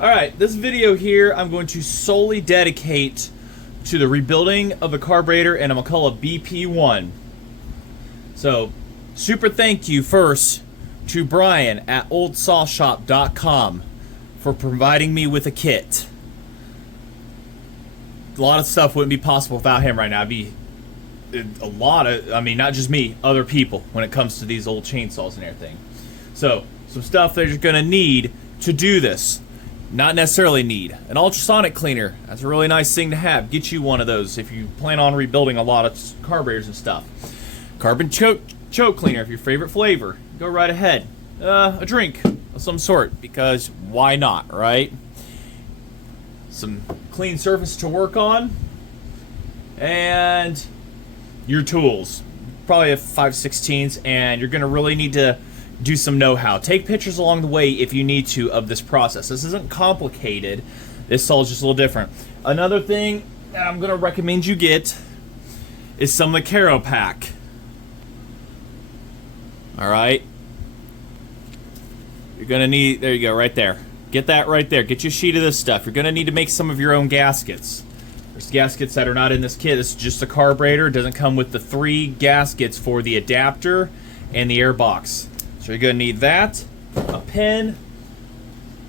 Alright, this video here I'm going to solely dedicate to the rebuilding of a carburetor and a McCulloch BP1. So, super thank you first to Brian at oldsawshop.com for providing me with a kit. A lot of stuff wouldn't be possible without him right now. It'd be a lot of, I mean, not just me, other people when it comes to these old chainsaws and everything. So, some stuff that you're going to need to do this. Not necessarily need an ultrasonic cleaner. That's a really nice thing to have. Get you one of those if you plan on rebuilding a lot of carburetors and stuff. Carbon choke cleaner if your favorite flavor. Go right ahead. A drink of some sort, because why not, right? Some clean surface to work on, and your tools. Probably a 5/16, and you're gonna really need to do some know-how. Take pictures along the way if you need to of this process. This isn't complicated. This saw is just a little different. Another thing that I'm gonna recommend you get is some of the Caro pack. Alright. You're gonna need, there you go, right there. Get that right there. Get you a sheet of this stuff. You're gonna need to make some of your own gaskets. There's gaskets that are not in this kit. This is just a carburetor. It doesn't come with the 3 gaskets for the adapter and the air box. So you're gonna need that, a pen,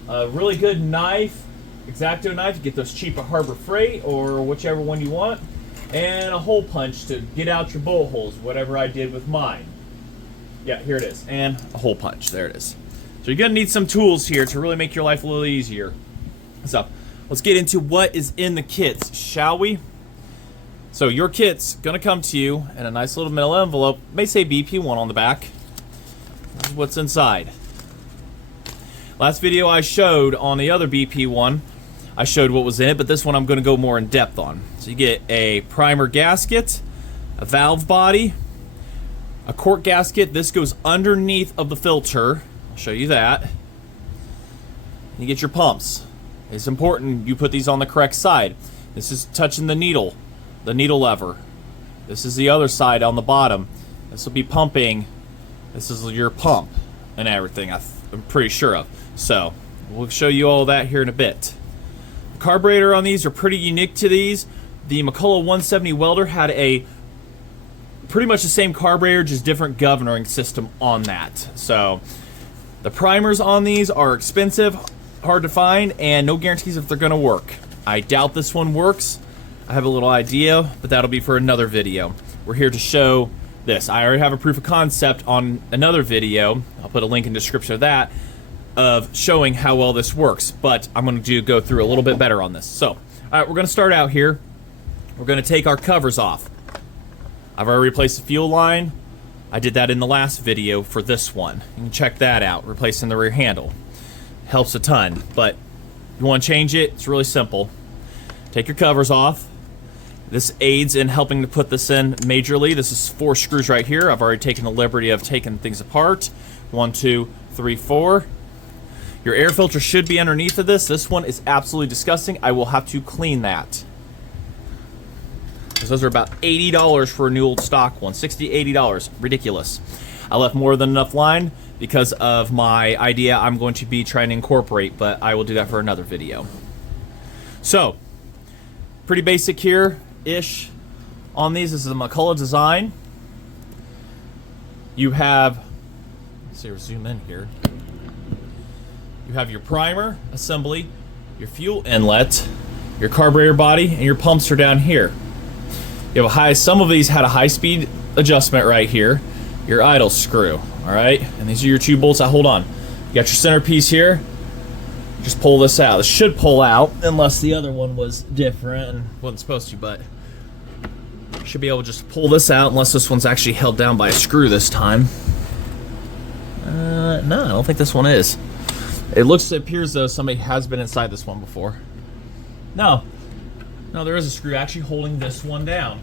a really good knife, X-Acto knife to get those cheap at Harbor Freight or whichever one you want, and a hole punch to get out your bullet holes, whatever I did with mine. Yeah, here it is, and a hole punch, there it is. So you're gonna need some tools here to really make your life a little easier. So let's get into what is in the kits, shall we? So your kit's gonna come to you in a nice little metal envelope, may say BP1 on the back. This is what's inside. Last video I showed on the other BP1, I showed what was in it, but this one I'm going to go more in depth on. So you get a primer gasket, a valve body, a cork gasket. This goes underneath of the filter. I'll show you that. You get your pumps. It's important you put these on the correct side. This is touching the needle lever. This is the other side on the bottom. This will be pumping. This is your pump and everything, I'm pretty sure of. So, we'll show you all that here in a bit. The carburetor on these are pretty unique to these. The McCulloch 170 welder had a pretty much the same carburetor, just different governing system on that. So, the primers on these are expensive, hard to find, and no guarantees if they're going to work. I doubt this one works. I have a little idea, but that'll be for another video. We're here to show this. I already have a proof of concept on another video. I'll put a link in the description of that, of showing how well this works, but I'm going to go through a little bit better on this. So, alright, we're going to start out here. We're going to take our covers off. I've already replaced the fuel line. I did that in the last video for this one. You can check that out, replacing the rear handle. Helps a ton, but if you want to change it, it's really simple. Take your covers off. This aids in helping to put this in majorly. This is 4 screws right here. I've already taken the liberty of taking things apart. 1, 2, 3, 4. Your air filter should be underneath of this. This one is absolutely disgusting. I will have to clean that. Those are about $80 for a new old stock one. $60, $80. Ridiculous. I left more than enough line because of my idea I'm going to be trying to incorporate, but I will do that for another video. So, pretty basic here-ish on these. This is a McCulloch design. You have, let's see, we'll zoom in here. You have your primer assembly, your fuel inlet, your carburetor body, and your pumps are down here. You have a high, some of these had a high-speed adjustment right here. Your idle screw, all right? And these are your 2 bolts that hold on. You got your centerpiece here. Just pull this out. This should pull out, unless the other one was different and wasn't supposed to, but you should be able to just pull this out, unless this one's actually held down by a screw this time. No, I don't think this one is. It appears though somebody has been inside this one before. No, there is a screw actually holding this one down.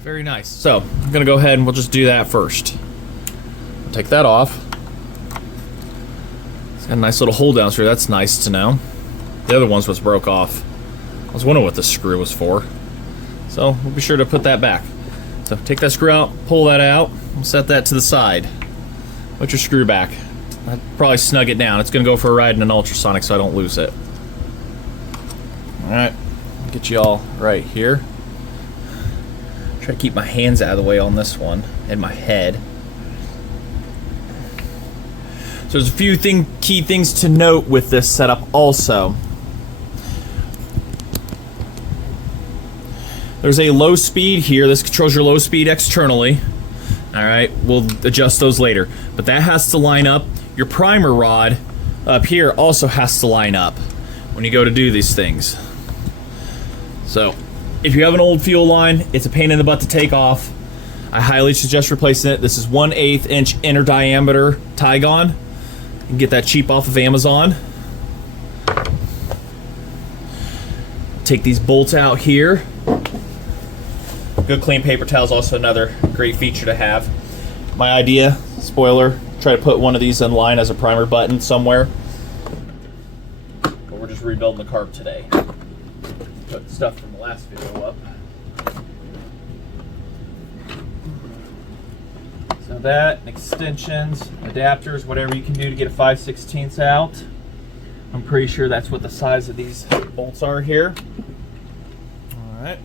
Very nice. So, I'm gonna go ahead and we'll just do that first. Take that off. It's got a nice little hold down screw. That's nice to know. The other ones was broke off. I was wondering what the screw was for. So, we'll be sure to put that back. So, take that screw out, pull that out, and set that to the side. Put your screw back. I'd probably snug it down. It's going to go for a ride in an ultrasonic so I don't lose it. Alright, get you all right here. Try to keep my hands out of the way on this one, and my head. So there's a few key things to note with this setup also. There's a low speed here. This controls your low speed externally. Alright, we'll adjust those later. But that has to line up. Your primer rod up here also has to line up when you go to do these things. So, if you have an old fuel line, it's a pain in the butt to take off. I highly suggest replacing it. This is 1/8 inch inner diameter Tygon. You can get that cheap off of Amazon. Take these bolts out here. Good clean paper towel is also another great feature to have. My idea, spoiler, try to put one of these in line as a primer button somewhere. But we're just rebuilding the carb today. Put stuff from the last video up. So that, extensions, adapters, whatever you can do to get a 5/16 out. I'm pretty sure that's what the size of these bolts are here. Alright.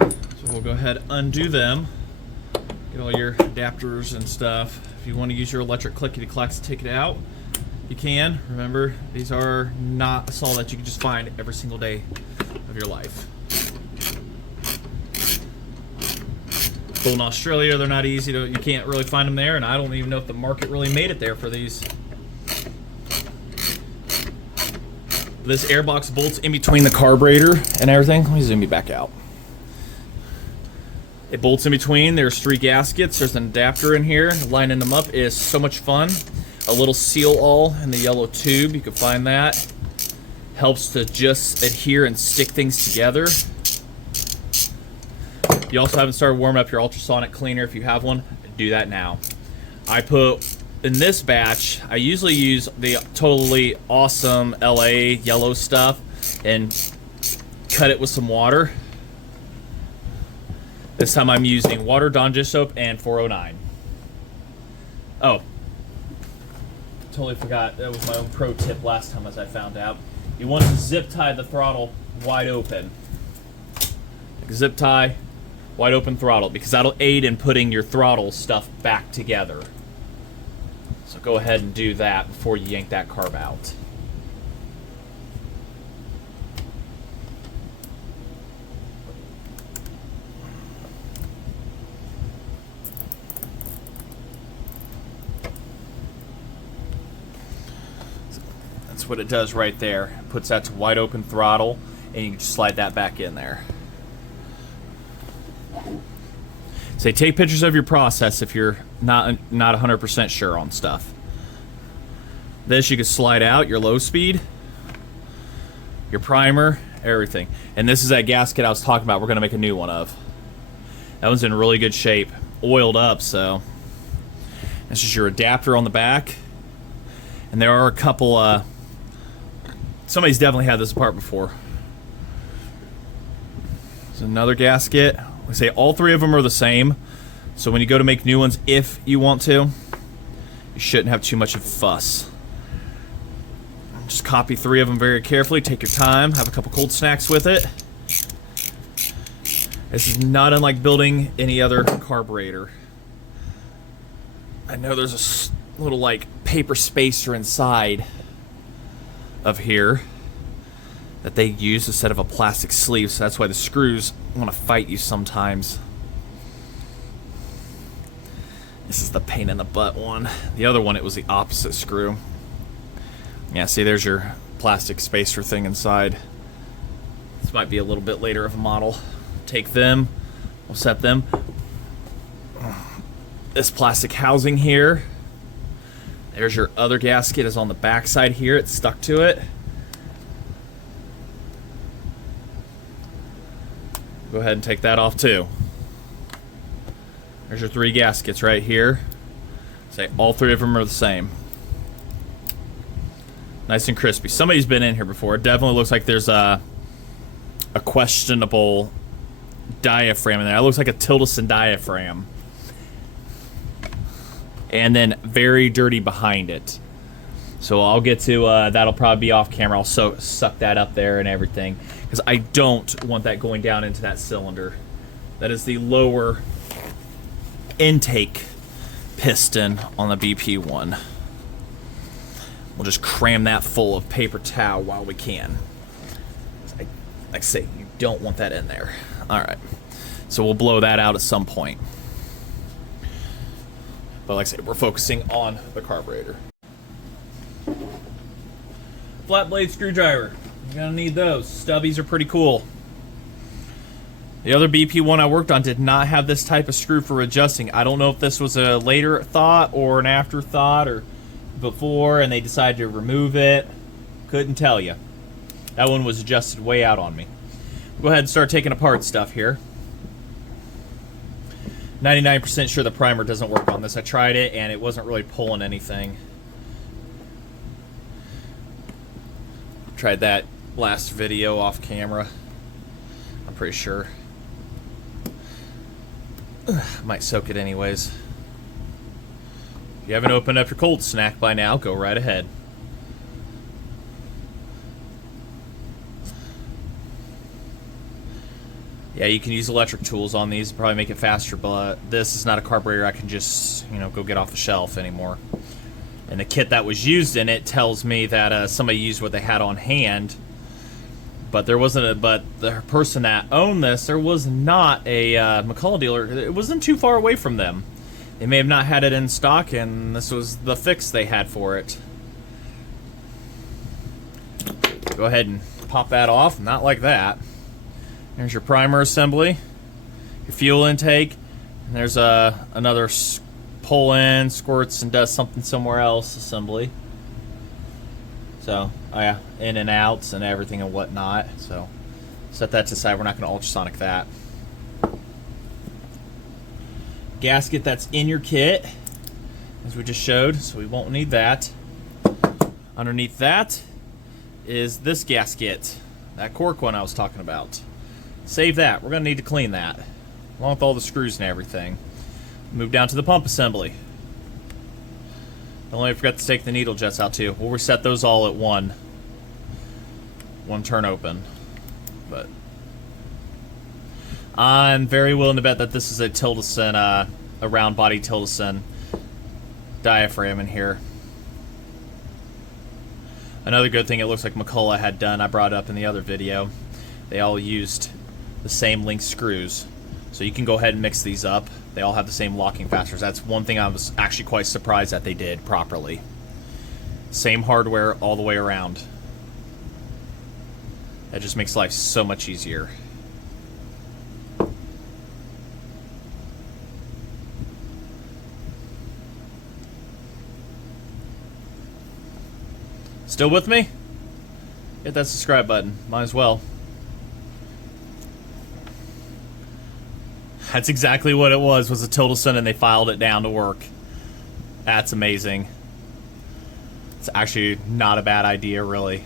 So we'll go ahead and undo them. Get all your adapters and stuff. If you want to use your electric clickety-clacks to take it out, you can. Remember, these are not a saw that you can just find every single day of your life. Built in Australia, they're not easy to, you can't really find them there, and I don't even know if the market really made it there for these. This airbox bolts in between the carburetor and everything. Let me zoom you back out. It bolts in between. There's 3 gaskets. There's an adapter in here. Lining them up is so much fun. A little seal all in the yellow tube. You can find that. Helps to just adhere and stick things together. You also haven't started warming up your ultrasonic cleaner. If you have one, do that now. I put, in this batch, I usually use the totally awesome LA yellow stuff and cut it with some water. This time I'm using water, Dawn dish soap, and 409. Oh, totally forgot. That was my own pro tip last time, as I found out. You want to zip tie the throttle wide open. Like zip tie, wide open throttle, because that'll aid in putting your throttle stuff back together. So go ahead and do that before you yank that carb out. That's what it does right there. It puts that to wide open throttle, and you can just slide that back in there. Say, take pictures of your process if you're not 100% sure on stuff. This you can slide out your low speed, your primer, everything. And this is that gasket I was talking about. We're going to make a new one of. That one's in really good shape, oiled up. So this is your adapter on the back, and there are a couple. Somebody's definitely had this apart before. There's another gasket. We say all 3 of them are the same, so when you go to make new ones, if you want to, you shouldn't have too much of a fuss. Just copy 3 of them very carefully, take your time, have a couple cold snacks with it. This is not unlike building any other carburetor. I know there's a little like paper spacer inside of here that they use instead of a plastic sleeve, so that's why the screws want to fight you sometimes. This is the pain in the butt one. The other one, it was the opposite screw. Yeah, see, there's your plastic spacer thing inside. This might be a little bit later of a model. Take them, we'll set them. This plastic housing here. There's your other gasket is on the back side here. It's stuck to it. Go ahead and take that off too. There's your 3 gaskets right here. Say all 3 of them are the same. Nice and crispy. Somebody's been in here before. It definitely looks like there's a questionable diaphragm in there. It looks like a Tildeson diaphragm. and then very dirty behind it. So I'll get to that'll probably be off camera. I'll suck that up there and everything, because I don't want that going down into that cylinder. That is the lower intake piston on the BP1. We'll just cram that full of paper towel while we can. Like I say, you don't want that in there. All right, so we'll blow that out at some point. But like I say, we're focusing on the carburetor. Flat blade screwdriver. You're gonna need those. Stubbies are pretty cool. The other BP1 I worked on did not have this type of screw for adjusting. I don't know if this was a later thought or an afterthought or before and they decided to remove it. Couldn't tell you. That one was adjusted way out on me. Go ahead and start taking apart stuff here. 99% sure the primer doesn't work on this. I tried it and it wasn't really pulling anything. Tried that last video off camera. I'm pretty sure. Might soak it anyways. If you haven't opened up your cold snack by now, go right ahead. Yeah, you can use electric tools on these, probably make it faster, but this is not a carburetor I can just, go get off the shelf anymore. And the kit that was used in it tells me that somebody used what they had on hand, but there wasn't but the person that owned this, there was not a McCulloch dealer. It wasn't too far away from them. They may have not had it in stock, and this was the fix they had for it. Go ahead and pop that off, not like that. There's your primer assembly, your fuel intake, and there's another pull in, squirts and does something somewhere else assembly. So, oh yeah, in and outs and everything and whatnot. So, set that to the side. We're not going to ultrasonic that. Gasket that's in your kit, as we just showed, so we won't need that. Underneath that is this gasket, that cork one I was talking about. Save that. We're going to need to clean that, along with all the screws and everything. Move down to the pump assembly. Only forgot to take the needle jets out too. We'll reset those all at one turn open. But I'm very willing to bet that this is a Tildeson, a round body Tildeson diaphragm in here. Another good thing it looks like McCulloch had done, I brought up in the other video, they all used the same length screws. So you can go ahead and mix these up. They all have the same locking fasteners. That's one thing I was actually quite surprised that they did properly. Same hardware all the way around. That just makes life so much easier. Still with me? Hit that subscribe button. Might as well. That's exactly what it was a Tildeson, and they filed it down to work. That's amazing. It's actually not a bad idea, really.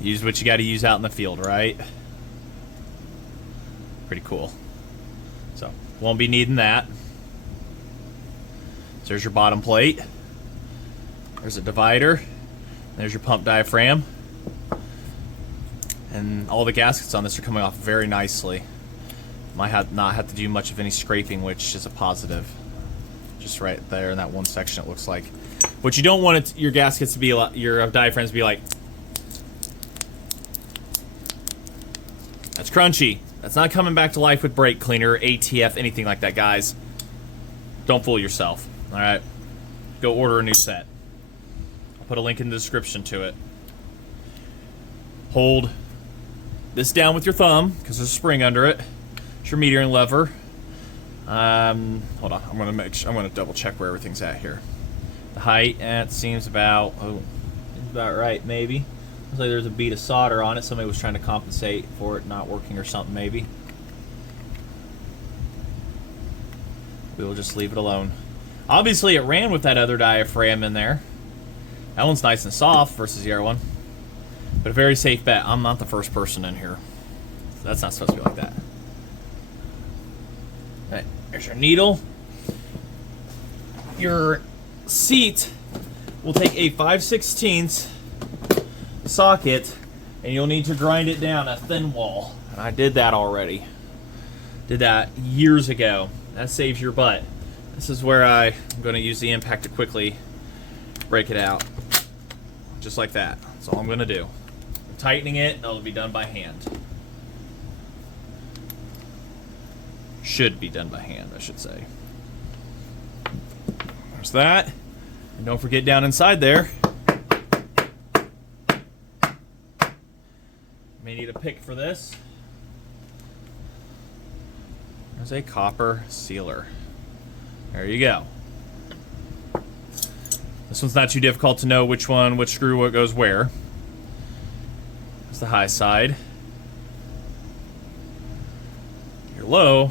Use what you got to use out in the field, right? Pretty cool. So, won't be needing that. So there's your bottom plate. There's a divider. There's your pump diaphragm. And all the gaskets on this are coming off very nicely. Might not have to do much of any scraping, which is a positive. Just right there in that one section, it looks like. But you don't want your gaskets to be your diaphragms to be like. That's crunchy. That's not coming back to life with brake cleaner, ATF, anything like that, guys. Don't fool yourself. All right, go order a new set. I'll put a link in the description to it. Hold this down with your thumb, because there's a spring under it. It's your metering lever. Hold on, I'm gonna double check where everything's at here. The height, it seems about, it's about right, maybe. Looks like there's a bead of solder on it. Somebody was trying to compensate for it not working or something, maybe. We will just leave it alone. Obviously, it ran with that other diaphragm in there. That one's nice and soft versus the other one. But a very safe bet. I'm not the first person in here. That's not supposed to be like that. Alright, there's your needle. your seat will take a 5/16 socket, and you'll need to grind it down a thin wall. And I did that already. Did that years ago. That saves your butt. This is where I'm going to use the impact to quickly break it out. Just like that. That's all I'm going to do. I'm tightening it, and it'll be done by hand. Should be done by hand, I should say. There's that. And don't forget down inside there, may need a pick for this. There's a copper sealer. There you go. This one's not too difficult to know which screw what goes where. There's the high side. Your low.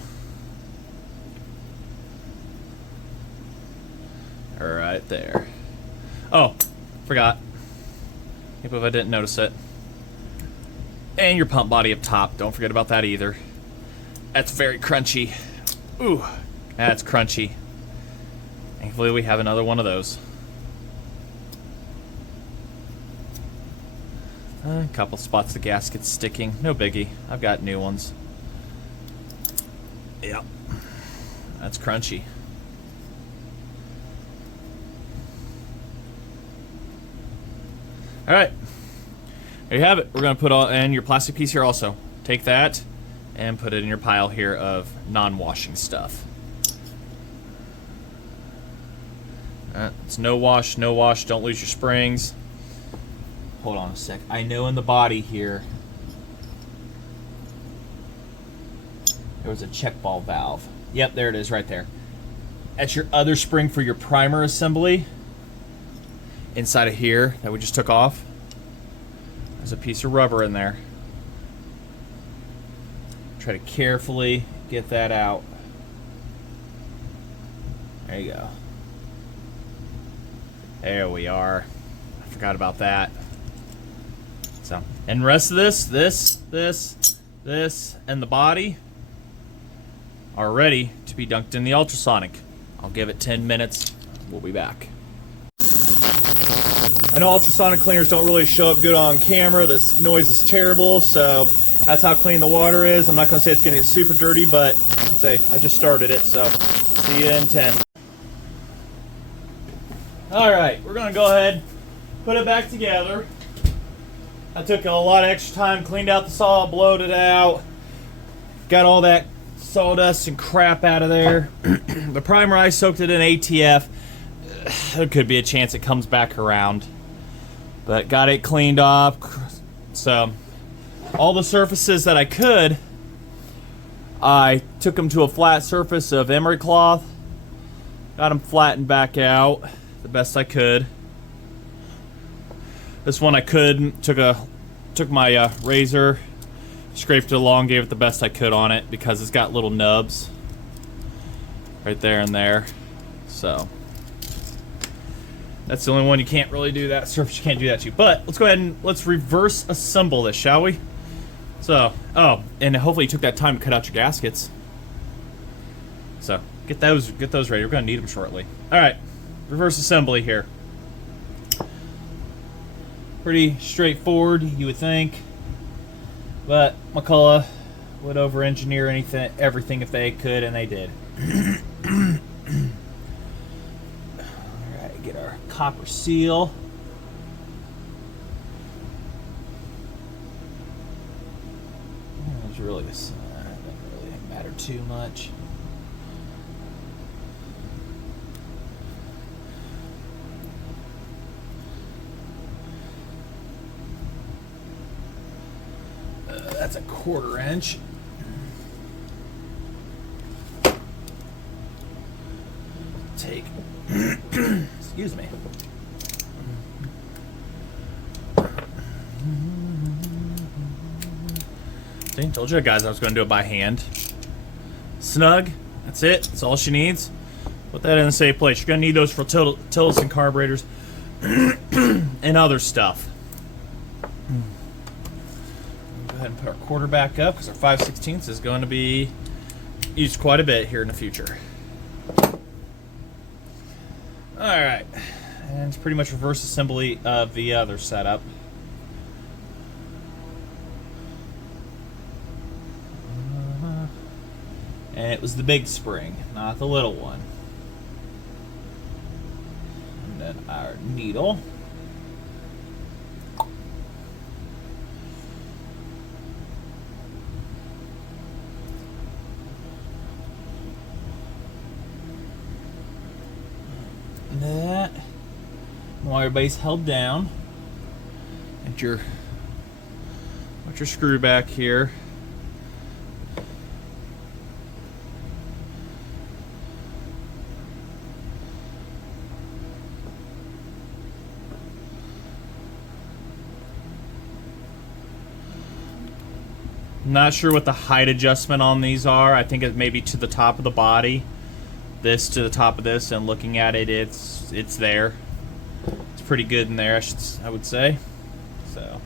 Right there. Oh, forgot. Can't believe I didn't notice it. And your pump body up top. Don't forget about that either. That's very crunchy. Ooh, that's crunchy. Thankfully, we have another one of those. A couple spots the gasket's sticking. No biggie. I've got new ones. Yep. That's crunchy. All right. There you have it. We're going to put all in your plastic piece here also. Take that and put it in your pile here of non-washing stuff. It's no wash, no wash. Don't lose your springs. Hold on a sec. I know in the body here there was a check ball valve. Yep, there it is right there. That's your other spring for your primer assembly. Inside of here that we just took off, there's a piece of rubber in there. Try to carefully get that out. There you go. There we are. I forgot about that. So, and the rest of this, and the body are ready to be dunked in the ultrasonic. I'll give it 10 minutes. We'll be back. I know ultrasonic cleaners don't really show up good on camera. This noise is terrible, so that's how clean the water is. I'm not going to say it's going to get super dirty, but say I just started it, so see you in 10. Alright, we're going to go ahead, put it back together. I took a lot of extra time, cleaned out the saw, blowed it out, got all that sawdust and crap out of there. The primer, I soaked it in ATF. There could be a chance it comes back around, but got it cleaned off. So all the surfaces that I could, I took them to a flat surface of emery cloth, got them flattened back out the best I could. This one I couldn't. Took my razor, scraped it along, gave it the best I could on it because it's got little nubs right there and there. So that's the only one you can't really do that surface. You can't do that to. But let's go ahead and let's reverse assemble this, shall we? So, oh, and hopefully you took that time to cut out your gaskets. So get those ready. We're gonna need them shortly. All right, reverse assembly here. Pretty straightforward, you would think, but McCulloch would over-engineer everything if they could, and they did. All right, get our copper seal. It doesn't really matter too much. That's a 1/4 inch. Take, excuse me. See, told you guys I was going to do it by hand. Snug. That's it. That's all she needs. Put that in a safe place. You're going to need those for tilts and carburetors and other stuff. Go ahead and put our 1/4 back up because our 5/16 is going to be used quite a bit here in the future. Alright. And it's pretty much reverse assembly of the other setup. And it was the big spring, not the little one. And then our needle. That. While everybody's held down. And your screw back here. Not sure what the height adjustment on these are. I think it may be to the top of the body. This to the top of this, and looking at it, it's there. It's pretty good in there, I would say. So,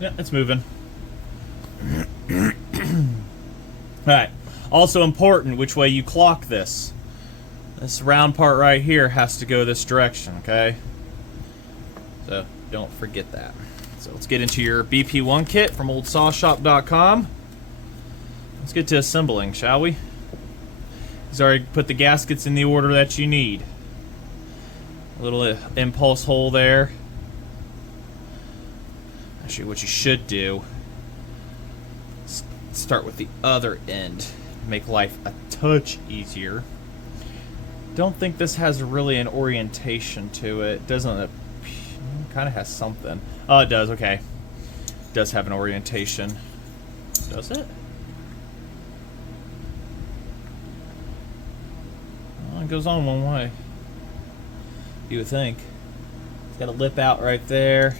yeah, it's moving. All right. Also important, which way you clock this. This round part right here has to go this direction. Okay. So don't forget that. So let's get into your BP1 kit from oldsawshop.com. Let's get to assembling, shall we? He's already put the gaskets in the order that you need. A little impulse hole there. Actually, what you should do is start with the other end. Make life a touch easier. Don't think this has really an orientation to it. Doesn't it? Kind of has something. Oh, it does. Okay. It does have an orientation. Does it? Well, it goes on one way. You would think. It's got a lip out right there.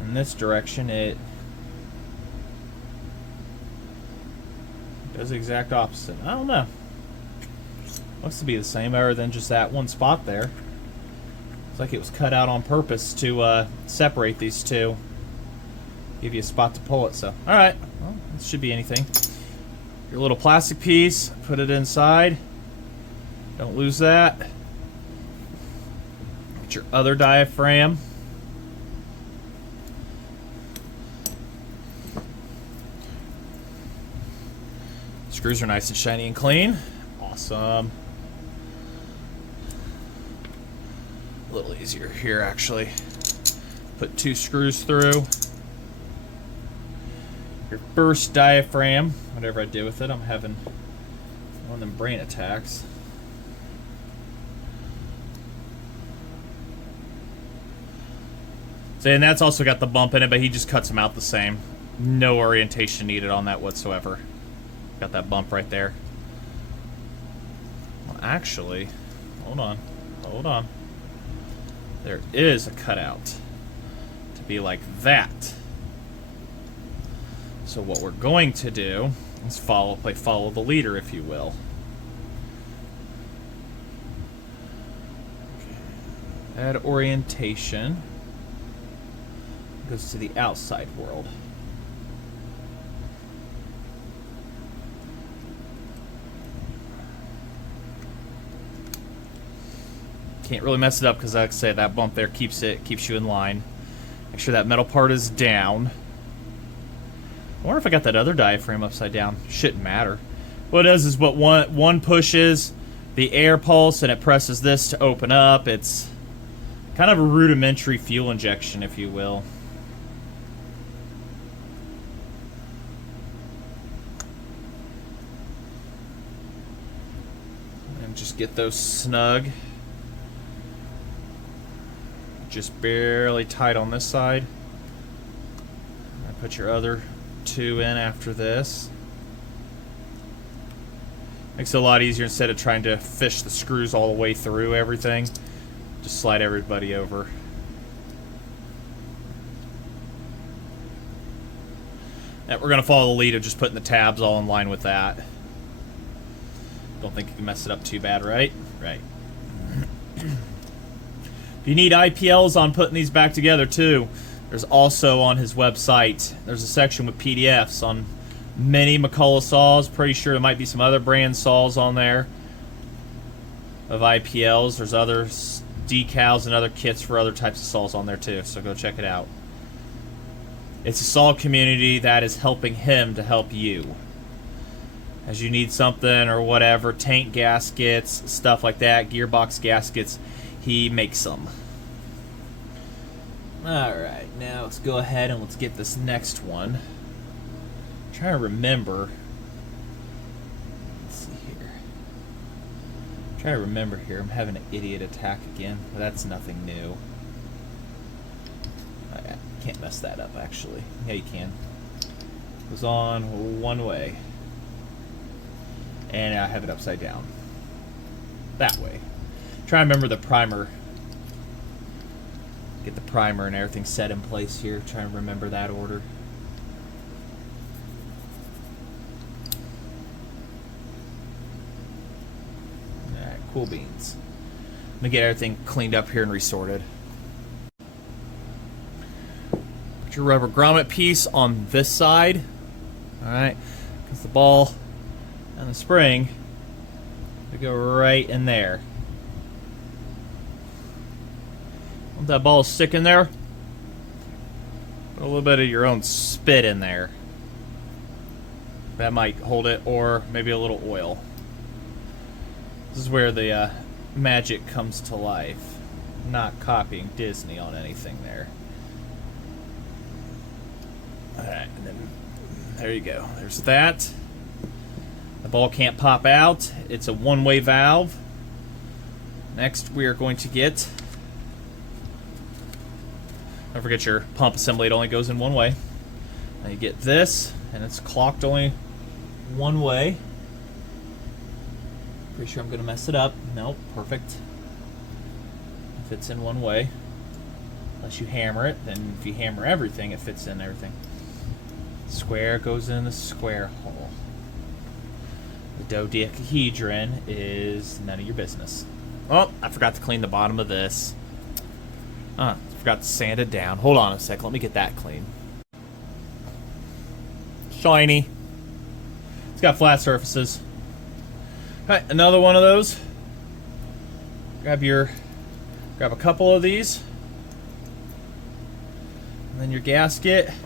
In this direction, it does the exact opposite. I don't know. Looks to be the same, other than just that one spot there. It's like it was cut out on purpose to separate these two. Give you a spot to pull it, so. Alright, well, this should be anything. Your little plastic piece, put it inside. Don't lose that. Get your other diaphragm. Screws are nice and shiny and clean. Awesome. A little easier here, actually. Put 2 screws through. Your first diaphragm, whatever I did with it, I'm having one of them brain attacks. So, and that's also got the bump in it, but he just cuts them out the same. No orientation needed on that whatsoever. Got that bump right there. Well, actually, hold on. There is a cutout to be like that. So what we're going to do is play follow the leader, if you will. Okay. Add orientation. Goes to the outside world. Can't really mess it up because, like I say, that bump there keeps you in line. Make sure that metal part is down. I wonder if I got that other diaphragm upside down. Shouldn't matter. What it does is what one pushes the air pulse and it presses this to open up. It's kind of a rudimentary fuel injection, if you will. And just get those snug. Just barely tight on this side. And put your other 2 in after this. Makes it a lot easier instead of trying to fish the screws all the way through everything. Just slide everybody over. And we're going to follow the lead of just putting the tabs all in line with that. Don't think you can mess it up too bad, right? Right. If you need IPLs on putting these back together too, there's also on his website, there's a section with PDFs on mini McCulloch saws. Pretty sure there might be some other brand saws on there of IPLs. There's other decals and other kits for other types of saws on there too, so go check it out. It's a saw community that is helping him to help you. As you need something or whatever, tank gaskets, stuff like that, gearbox gaskets, he makes them. Alright, now let's go ahead and let's get this next one. I'm trying to remember. Let's see here. I'm trying to remember here. I'm having an idiot attack again. But that's nothing new. I can't mess that up, actually. Yeah, you can. It goes on one way. And I have it upside down. That way. Try to remember the primer. Get the primer and everything set in place here. Try and remember that order. Alright, cool beans. Let me get everything cleaned up here and resorted. Put your rubber grommet piece on this side. Alright, because the ball and the spring to go right in there. Want that ball to stick in there? Put a little bit of your own spit in there. That might hold it, or maybe a little oil. This is where the magic comes to life. Not copying Disney on anything there. Alright, and then there you go. There's that. The ball can't pop out. It's a one-way valve. Next, we are going to get... Don't forget your pump assembly. It only goes in one way. Now you get this, and it's clocked only one way. Pretty sure I'm going to mess it up. Nope, perfect. It fits in one way. Unless you hammer it. Then if you hammer everything, it fits in everything. Square goes in the square hole. The dodecahedron is none of your business. Oh, I forgot to clean the bottom of this. Forgot to sand it down. Hold on a sec. Let me get that clean. Shiny. It's got flat surfaces. Alright, another one of those. Grab a couple of these. And then your gasket. Like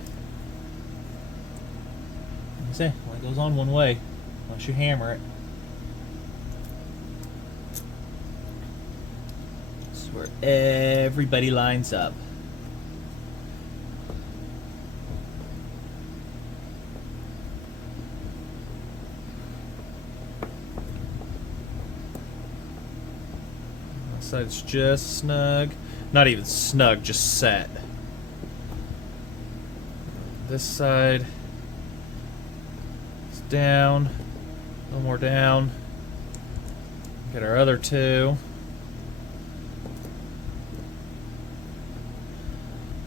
I say, only goes on one way. Once you hammer it. This is where everybody lines up. This side's just snug. Not even snug, just set. This side is down. A little more down. Get our other two.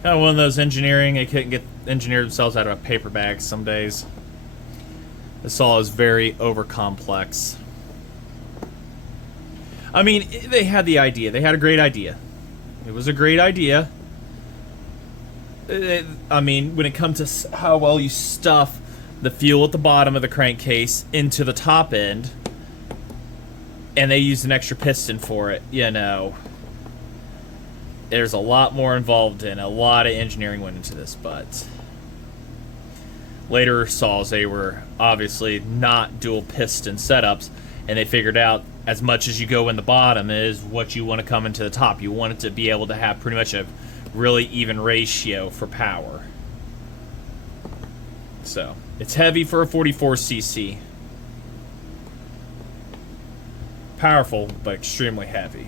Kind of one of those engineering, they couldn't engineer themselves out of a paper bag some days. This saw is very over complex. I mean, they had the idea. They had a great idea. It was a great idea. I mean, when it comes to how well you stuff the fuel at the bottom of the crankcase into the top end, and they used an extra piston for it, you know, there's a lot more involved in it. A lot of engineering went into this, but later saws, they were obviously not dual piston setups, and they figured out as much as you go in the bottom is what you want to come into the top. You want it to be able to have pretty much a really even ratio for power. So it's heavy for a 44cc. Powerful, but extremely heavy.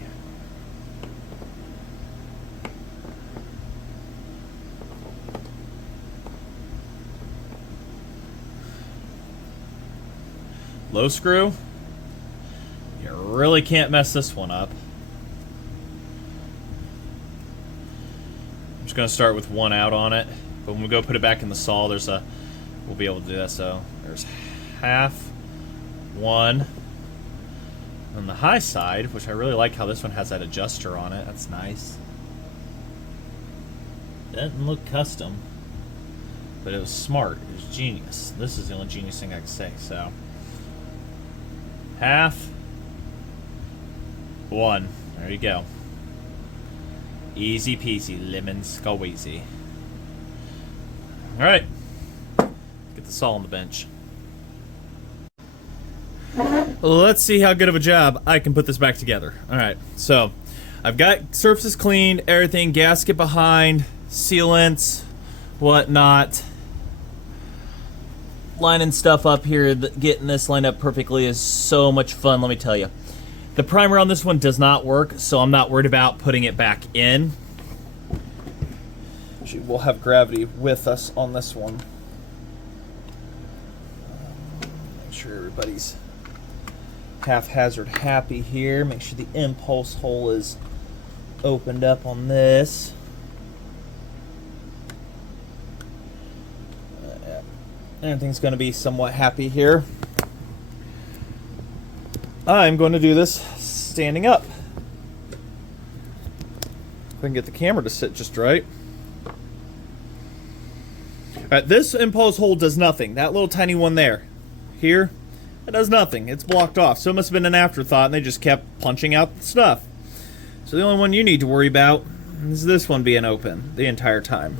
Low screw. You really can't mess this one up. I'm just going to start with one out on it. But when we go put it back in the saw, we'll be able to do that. So there's half, one. On the high side, which I really like how this one has that adjuster on it. That's nice. Doesn't look custom. But it was smart. It was genius. This is the only genius thing I can say. So, half, 1. There you go. Easy peasy, lemon squeezy. All right, get this all on the bench. Let's see how good of a job I can put this back together. All right, so I've got surfaces cleaned, everything, gasket behind, sealants, whatnot. Lining stuff up here, getting this lined up perfectly is so much fun, let me tell you. The primer on this one does not work, so I'm not worried about putting it back in. Actually, we'll have gravity with us on this one. Make sure everybody's haphazard happy here. Make sure the impulse hole is opened up on this. Everything's going to be somewhat happy here. I'm going to do this standing up. If I can get the camera to sit just right. Alright, this impulse hole does nothing. That little tiny one there, here, it does nothing. It's blocked off. So it must have been an afterthought and they just kept punching out the stuff. So the only one you need to worry about is this one being open the entire time.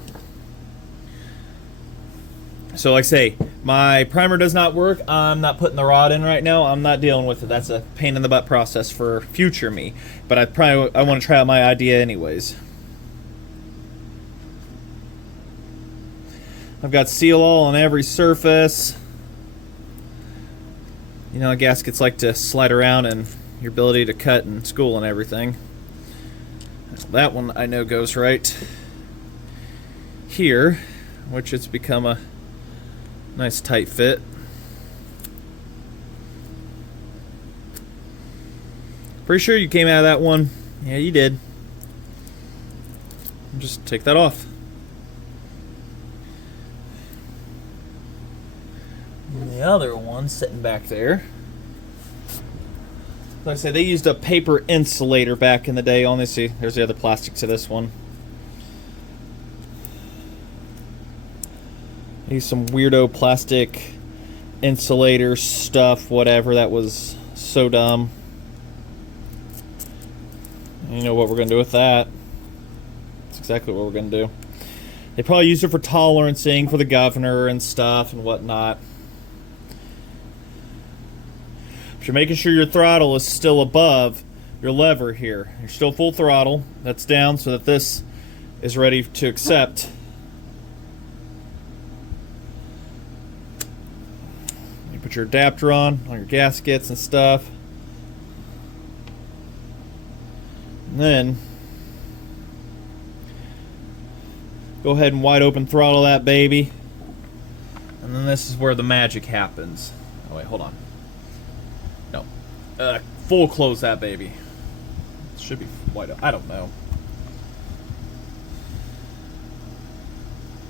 So like I say, my primer does not work. I'm not putting the rod in right now. I'm not dealing with it. That's a pain in the butt process for future me. But I want to try out my idea anyways. I've got seal all on every surface. You know, gaskets like to slide around and your ability to cut and spool and everything. That one I know goes right here, which it's become a nice tight fit. Pretty sure you came out of that one. Yeah, you did. Just take that off. And the other one sitting back there. Like I said, they used a paper insulator back in the day on this. See, there's the other plastic to this one. Use some weirdo plastic insulator stuff, whatever. That was so dumb. And you know what we're going to do with that. That's exactly what we're going to do. They probably used it for tolerancing for the governor and stuff and whatnot. But you're making sure your throttle is still above your lever here. You're still full throttle. That's down so that this is ready to accept. Put your adapter on your gaskets and stuff. And then go ahead and wide open throttle that baby. And then this is where the magic happens. Oh wait, hold on. No. Full close that baby. It should be wide open. I don't know.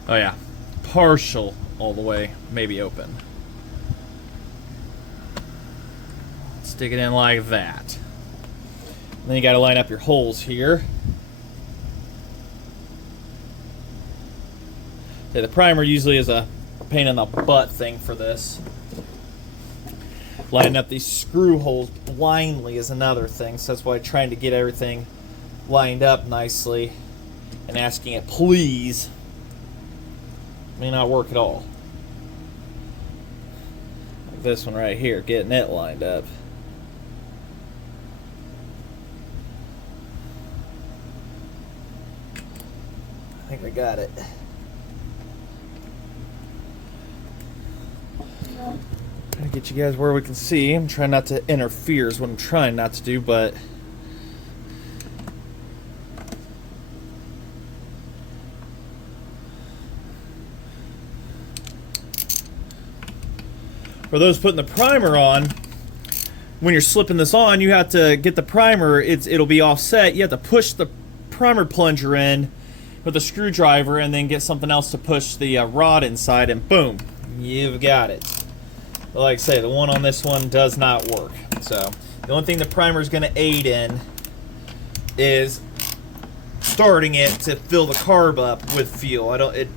Oh yeah. Partial all the way, maybe open. Stick it in like that. And then you got to line up your holes here. Okay, the primer usually is a pain in the butt thing for this. Lining up these screw holes blindly is another thing, so that's why I'm trying to get everything lined up nicely and asking it please may not work at all. Like this one right here, getting it lined up. I think I got it. Trying to get you guys where we can see. I'm trying not to interfere is what I'm trying not to do, but for those putting the primer on, when you're slipping this on, you have to get the primer, it'll be offset. You have to push the primer plunger in with a screwdriver and then get something else to push the rod inside, and boom, you've got it. But like I say, the one on this one does not work. So the only thing the primer is going to aid in is starting it to fill the carb up with fuel.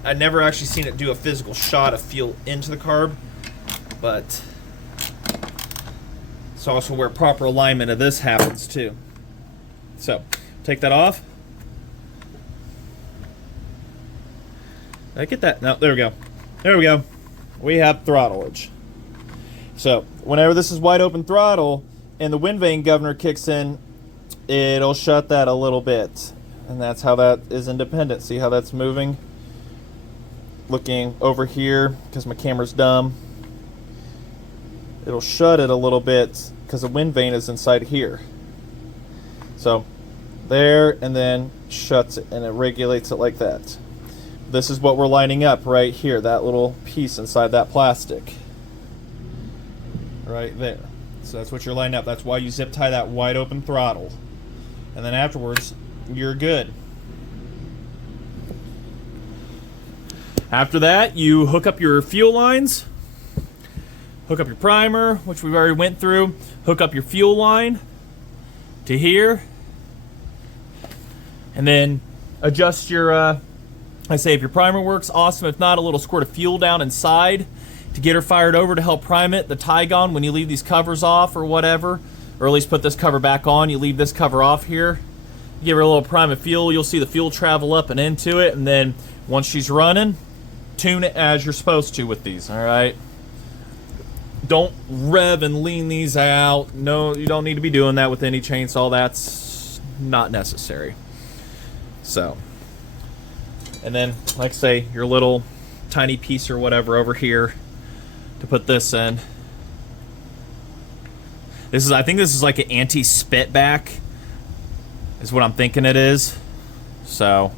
I never actually seen it do a physical shot of fuel into the carb, but it's also where proper alignment of this happens too. So take that off. Did I get that? No, there we go. There we go. We have throttlage. So whenever this is wide open throttle and the wind vane governor kicks in, it'll shut that a little bit. And that's how that is independent. See how that's moving? Looking over here, because my camera's dumb. It'll shut it a little bit because the wind vane is inside here. So there, and then shuts it, and it regulates it like that. This is what we're lining up right here, that little piece inside that plastic. Right there. So that's what you're lining up. That's why you zip tie that wide open throttle. And then afterwards, you're good. After that, you hook up your fuel lines, hook up your primer, which we've already went through, hook up your fuel line to here, and then adjust your, I say if your primer works, awesome. If not, a little squirt of fuel down inside to get her fired over to help prime it. The Tygon, when you leave these covers off or whatever, or at least put this cover back on, you leave this cover off here. Give her a little prime of fuel. You'll see the fuel travel up and into it, and then once she's running, tune it as you're supposed to with these, all right? Don't rev and lean these out. No, you don't need to be doing that with any chainsaw. That's not necessary. So, and then, like I say, your little tiny piece or whatever over here to put this in. This is, I think this is like an anti-spit back, is what I'm thinking it is. So,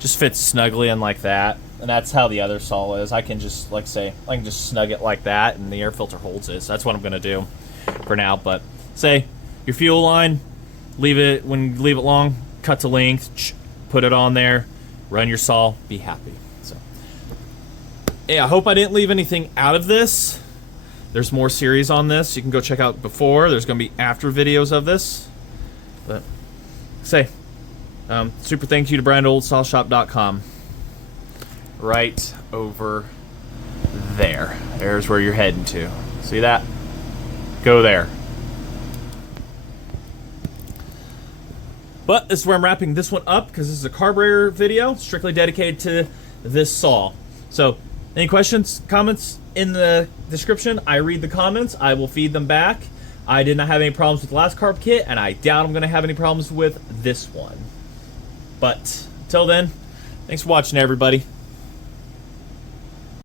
just fits snugly in like that. And that's how the other saw is. I can just, like say, I can just snug it like that, and the air filter holds it. So that's what I'm gonna do for now. But say your fuel line, leave it, when you leave it long, cut to length, put it on there, run your saw, be happy. So yeah, I hope I didn't leave anything out of this. There's more series on this. You can go check out before. There's gonna be after videos of this. But say, super thank you to brandoldSawShop.com. Right over there. There's where you're heading to. See that? Go there. But this is where I'm wrapping this one up, because this is a carburetor video strictly dedicated to this saw. So, any questions, comments in the description? I read the comments. I will feed them back. I did not have any problems with the last carb kit, and I doubt I'm going to have any problems with this one. But, until then, thanks for watching, everybody.